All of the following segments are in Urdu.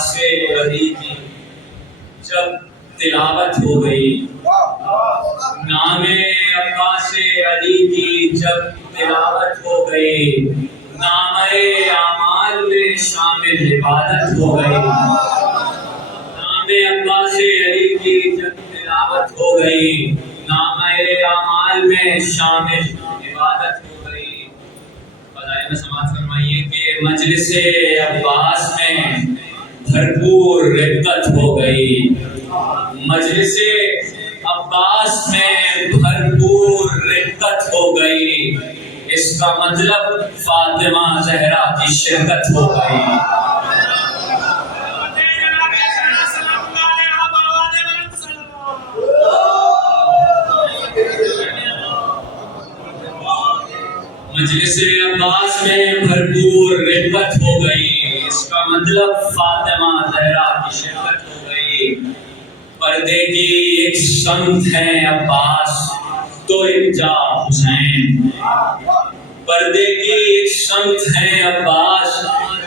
عباس علی کی جب تلاوت ہو گئی، نام عباس علی کی جب تلاوت ہو گئی، نام اعمال میں شامل عبادت ہو گئی۔ نام عباس علی کی جب تلاوت ہو گئی، نام اعمال میں شامل عبادت ہو گئی۔ فضائل میں سماعت فرمائیے کہ مجلس عباس میں بھرپور رغبت ہو گئی، مجلس عباس میں بھرپور رغبت ہو گئی، اس کا مطلب فاطمہ زہرا کی شرکت ہو گئی۔ مجلس عباس میں بھرپور رغبت ہو گئی، اس کا مطلب فاطمہ زہرا کی شرکت ہو گئی۔ پردے کی ایک سمت ہے عباس تو ایک جا حسین، پردے کی ایک سمت ہے عباس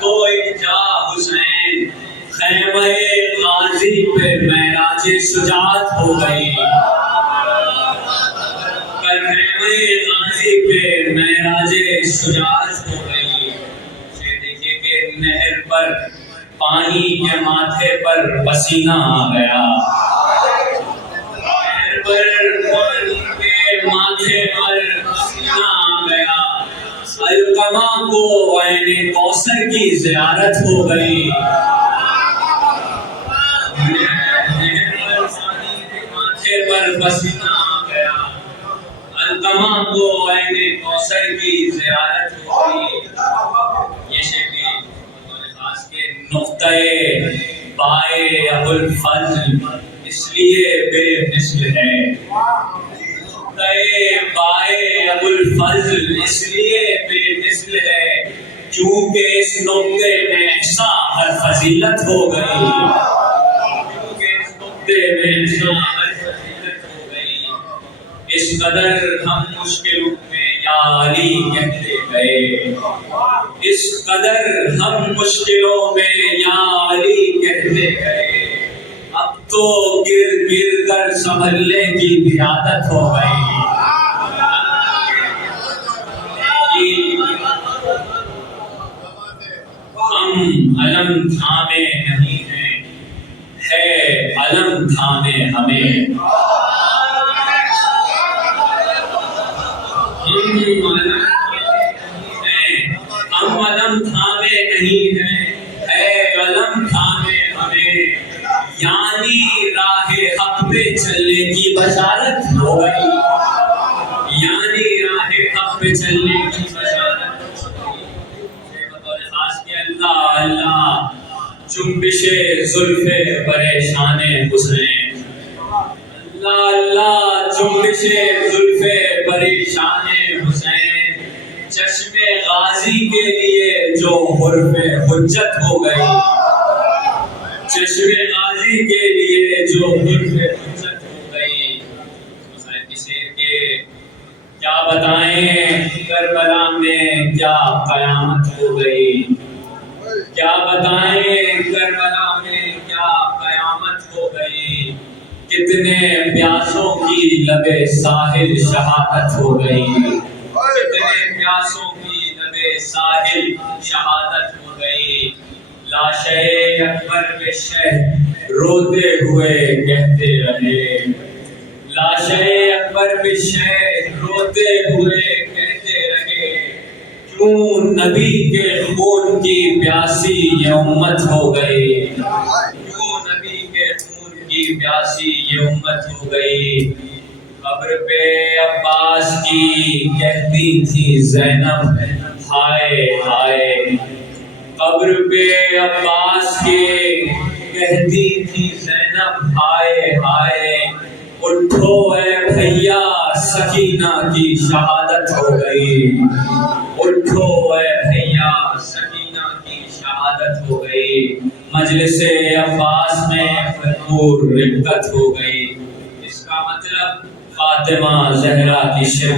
تو ایک جا حسین، خیمہ غازی پہ معراج شجاعت ہو گئی، خیمہ غازی پہ معراج شجاعت ہو گئی۔ یہ دیکھیے کہ نہر پر پانی کے ماتھے پر پسینہ آ گیا، نہر پر پانی کے ماتھے پر پسینہ آ گیا، علقمہ کو عین کوثر کی زیارت ہو گئی، نہر پر پانی کے ماتھے پر پسینہ آ گیا، علقمہ کو عین کوثر کی زیارت ہو گئی۔ یہ شعر خاص کے نقطۂ بائے ابوالفضل اس لیے بے مثل ہے، نقطۂ بائے ابوالفضل اس لیے بے مثل ہے، کیونکہ اس نقطے میں ایسا ہر فضیلت ہو گئی، کیونکہ اس نقطے میں ایسا ہر فضیلت ہو گئی۔ اس قدر ہم مشکلوں میں یا علی کہتے گئے، اس قدر ہم مشکلوں میں یا علی کہتے گئے، اب تو گر گر کر سنبھلنے کی بھی عادت ہو گئی۔ ہم علم تھامے نہیں ہیں، ہے علم تھامے ہمیں، ہم علم تھامے نہیں ہیں، ہے علم تھامے ہمیں، یعنی راہ حق پہ چلنے کی بشارت ہو گئی، یعنی راہ حق پہ چلنے کی بشارت ہو گئی۔ بطور خاص کے اللہ اللہ جنبش زلف پریشان حسین، اللہ اللہ جنبش زلف پریشان حسین، چشم غازی کے لیے جو حرف حجت ہو گئی، چشم غازی کے لیے جو حرف حجت ہو گئی۔ حسین کی شعر کے کیا بتائیں، کربلا میں کیا قیامت ہو گئی، کیا بتائیں کربلا میں کیا قیامت ہو گئی، کتنے پیاسوں کی لبِ ساحل شہادت ہو گئی، کتنے پیاسوں کی لبِ ساحل شہادت ہو گئی۔ لاشے اکبر پہ شہ روتے ہوئے کہتے رہے، لاشے اکبر پہ شہ روتے ہوئے کہتے رہے، کیوں نبی کے خون کی پیاسی یہ امت ہو گئی، کیوں نبی کے خون کی پیاسی یہ امت ہو گئی۔ قبر پہ عباس کی کہتی تھی زینب ہائے ہائے، قبر پہ عباس کے کہتی تھی زینب ہائے ہائے، اٹھو اے بھیا سکینہ کی شہادت ہو گئی، اٹھو اے بھیا سکینہ کی شہادت ہو گئی۔ مجلس عباس میں بھرپور رغبت ہو گئی، اس کا مطلب فاطمہ زہرا کی شرکت